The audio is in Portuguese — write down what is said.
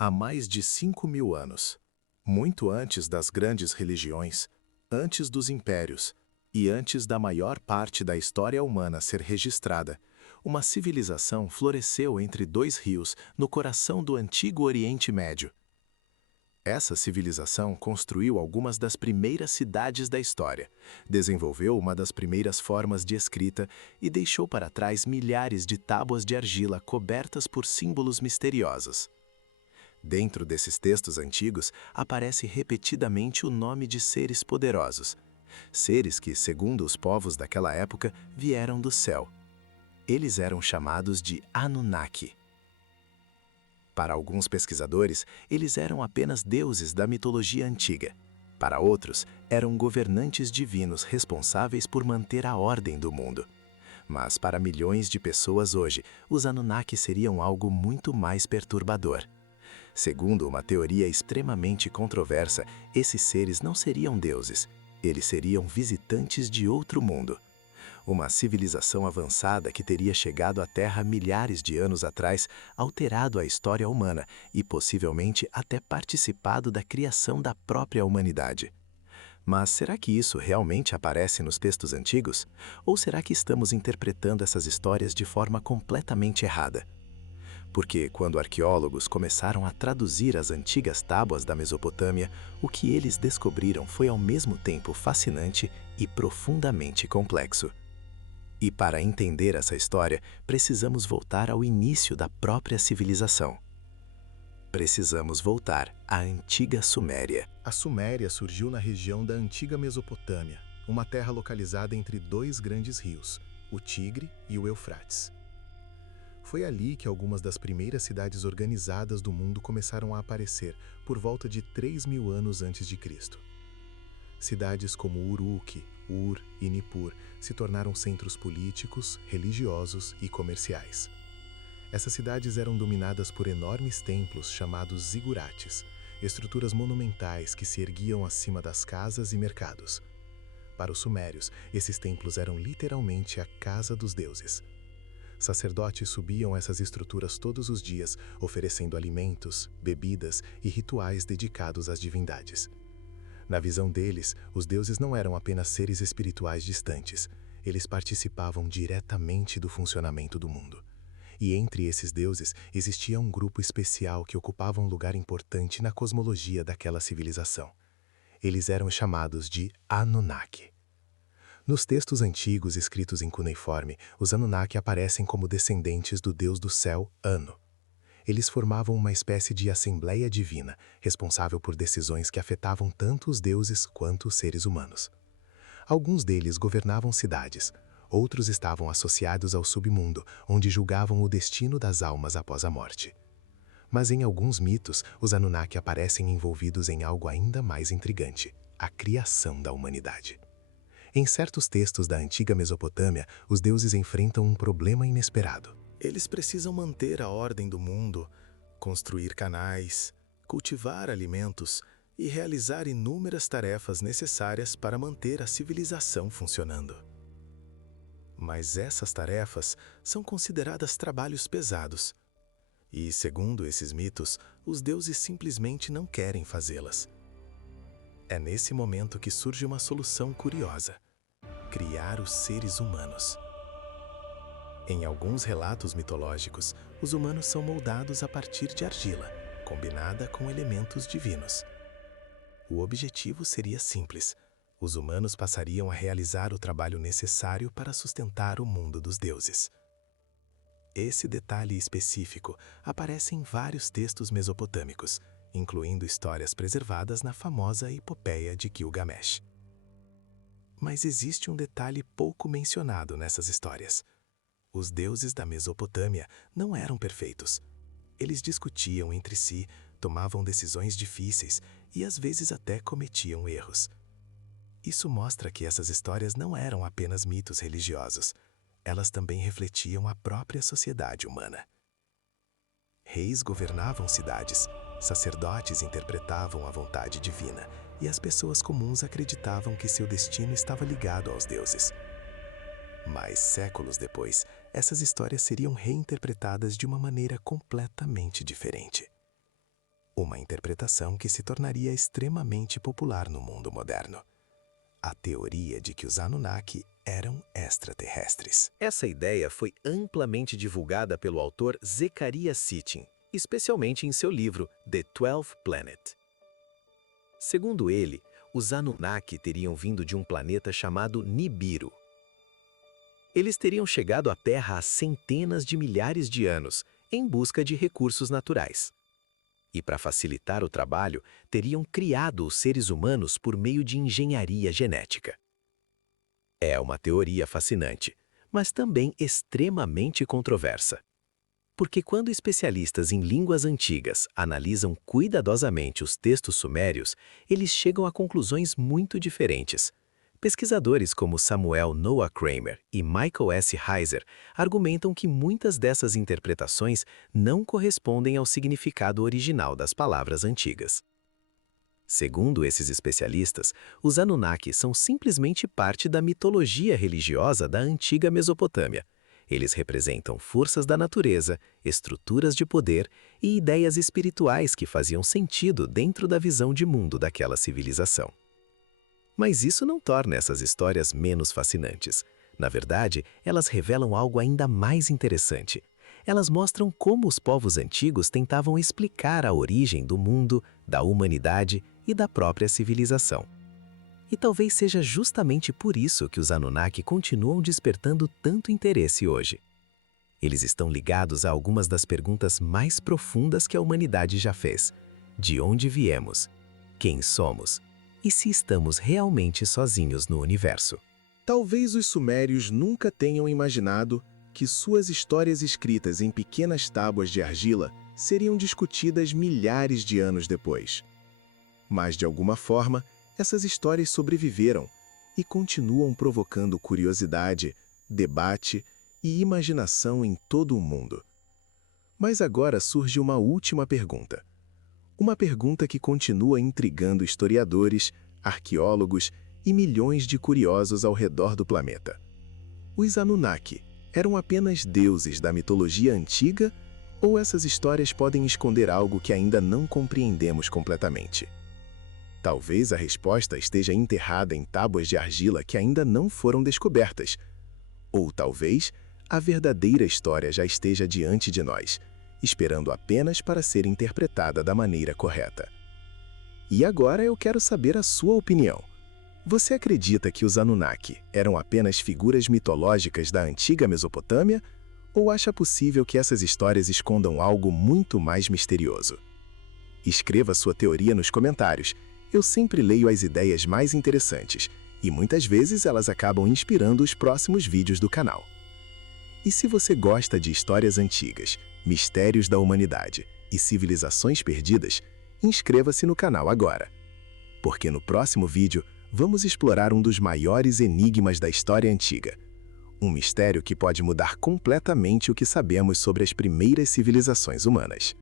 há mais de 5.000 anos, muito antes das grandes religiões, antes dos impérios e antes da maior parte da história humana ser registrada, uma civilização floresceu entre dois rios no coração do antigo Oriente Médio. Essa civilização construiu algumas das primeiras cidades da história, desenvolveu uma das primeiras formas de escrita e deixou para trás milhares de tábuas de argila cobertas por símbolos misteriosos. Dentro desses textos antigos, aparece repetidamente o nome de seres poderosos, seres que, segundo os povos daquela época, vieram do céu. Eles eram chamados de Anunnaki. Para alguns pesquisadores, eles eram apenas deuses da mitologia antiga. Para outros, eram governantes divinos responsáveis por manter a ordem do mundo. Mas para milhões de pessoas hoje, os Anunnaki seriam algo muito mais perturbador. Segundo uma teoria extremamente controversa, esses seres não seriam deuses, eles seriam visitantes de outro mundo. Uma civilização avançada que teria chegado à Terra milhares de anos atrás, alterado a história humana e possivelmente até participado da criação da própria humanidade. Mas será que isso realmente aparece nos textos antigos? Ou será que estamos interpretando essas histórias de forma completamente errada? Porque quando arqueólogos começaram a traduzir as antigas tábuas da Mesopotâmia, o que eles descobriram foi ao mesmo tempo fascinante e profundamente complexo. E para entender essa história, precisamos voltar ao início da própria civilização. Precisamos voltar à antiga Suméria. A Suméria surgiu na região da antiga Mesopotâmia, uma terra localizada entre dois grandes rios, o Tigre e o Eufrates. Foi ali que algumas das primeiras cidades organizadas do mundo começaram a aparecer, por volta de 3.000 anos antes de Cristo. Cidades como Uruk, Ur e Nippur se tornaram centros políticos, religiosos e comerciais. Essas cidades eram dominadas por enormes templos chamados zigurates, estruturas monumentais que se erguiam acima das casas e mercados. Para os sumérios, esses templos eram literalmente a casa dos deuses. Sacerdotes subiam essas estruturas todos os dias, oferecendo alimentos, bebidas e rituais dedicados às divindades. Na visão deles, os deuses não eram apenas seres espirituais distantes, eles participavam diretamente do funcionamento do mundo. E entre esses deuses existia um grupo especial que ocupava um lugar importante na cosmologia daquela civilização. Eles eram chamados de Anunnaki. Nos textos antigos escritos em cuneiforme, os Anunnaki aparecem como descendentes do deus do céu, Anu. Eles formavam uma espécie de assembleia divina, responsável por decisões que afetavam tanto os deuses quanto os seres humanos. Alguns deles governavam cidades, outros estavam associados ao submundo, onde julgavam o destino das almas após a morte. Mas em alguns mitos, os Anunnaki aparecem envolvidos em algo ainda mais intrigante: a criação da humanidade. Em certos textos da antiga Mesopotâmia, os deuses enfrentam um problema inesperado. Eles precisam manter a ordem do mundo, construir canais, cultivar alimentos e realizar inúmeras tarefas necessárias para manter a civilização funcionando. Mas essas tarefas são consideradas trabalhos pesados. E, segundo esses mitos, os deuses simplesmente não querem fazê-las. É nesse momento que surge uma solução curiosa: criar os seres humanos. Em alguns relatos mitológicos, os humanos são moldados a partir de argila, combinada com elementos divinos. O objetivo seria simples: os humanos passariam a realizar o trabalho necessário para sustentar o mundo dos deuses. Esse detalhe específico aparece em vários textos mesopotâmicos, incluindo histórias preservadas na famosa Epopeia de Gilgamesh. Mas existe um detalhe pouco mencionado nessas histórias. Os deuses da Mesopotâmia não eram perfeitos. Eles discutiam entre si, tomavam decisões difíceis e às vezes até cometiam erros. Isso mostra que essas histórias não eram apenas mitos religiosos. Elas também refletiam a própria sociedade humana. Reis governavam cidades, sacerdotes interpretavam a vontade divina e as pessoas comuns acreditavam que seu destino estava ligado aos deuses. Mas séculos depois, essas histórias seriam reinterpretadas de uma maneira completamente diferente. uma interpretação que se tornaria extremamente popular no mundo moderno. A teoria de que os Anunnaki eram extraterrestres. Essa ideia foi amplamente divulgada pelo autor Zecharia Sitchin, especialmente em seu livro The 12th Planet. Segundo ele, os Anunnaki teriam vindo de um planeta chamado Nibiru. Eles teriam chegado à Terra há centenas de milhares de anos, em busca de recursos naturais. E para facilitar o trabalho, teriam criado os seres humanos por meio de engenharia genética. É uma teoria fascinante, mas também extremamente controversa. Porque quando especialistas em línguas antigas analisam cuidadosamente os textos sumérios, eles chegam a conclusões muito diferentes. Pesquisadores como Samuel Noah Kramer e Michael S. Heiser argumentam que muitas dessas interpretações não correspondem ao significado original das palavras antigas. Segundo esses especialistas, os Anunnaki são simplesmente parte da mitologia religiosa da antiga Mesopotâmia. Eles representam forças da natureza, estruturas de poder e ideias espirituais que faziam sentido dentro da visão de mundo daquela civilização. Mas isso não torna essas histórias menos fascinantes. Na verdade, elas revelam algo ainda mais interessante. Elas mostram como os povos antigos tentavam explicar a origem do mundo, da humanidade e da própria civilização. E talvez seja justamente por isso que os Anunnaki continuam despertando tanto interesse hoje. Eles estão ligados a algumas das perguntas mais profundas que a humanidade já fez. De onde viemos? Quem somos? E se estamos realmente sozinhos no universo? Talvez os sumérios nunca tenham imaginado que suas histórias escritas em pequenas tábuas de argila seriam discutidas milhares de anos depois. Mas, de alguma forma, essas histórias sobreviveram e continuam provocando curiosidade, debate e imaginação em todo o mundo. Mas agora surge uma última pergunta. Uma pergunta que continua intrigando historiadores, arqueólogos e milhões de curiosos ao redor do planeta. Os Anunnaki eram apenas deuses da mitologia antiga ou essas histórias podem esconder algo que ainda não compreendemos completamente? Talvez a resposta esteja enterrada em tábuas de argila que ainda não foram descobertas. Ou talvez a verdadeira história já esteja diante de nós, esperando apenas para ser interpretada da maneira correta. E agora eu quero saber a sua opinião. Você acredita que os Anunnaki eram apenas figuras mitológicas da antiga Mesopotâmia ou acha possível que essas histórias escondam algo muito mais misterioso? Escreva sua teoria nos comentários. Eu sempre leio as ideias mais interessantes e muitas vezes elas acabam inspirando os próximos vídeos do canal. E se você gosta de histórias antigas, mistérios da humanidade e civilizações perdidas, inscreva-se no canal agora. Porque no próximo vídeo vamos explorar um dos maiores enigmas da história antiga. Um mistério que pode mudar completamente o que sabemos sobre as primeiras civilizações humanas.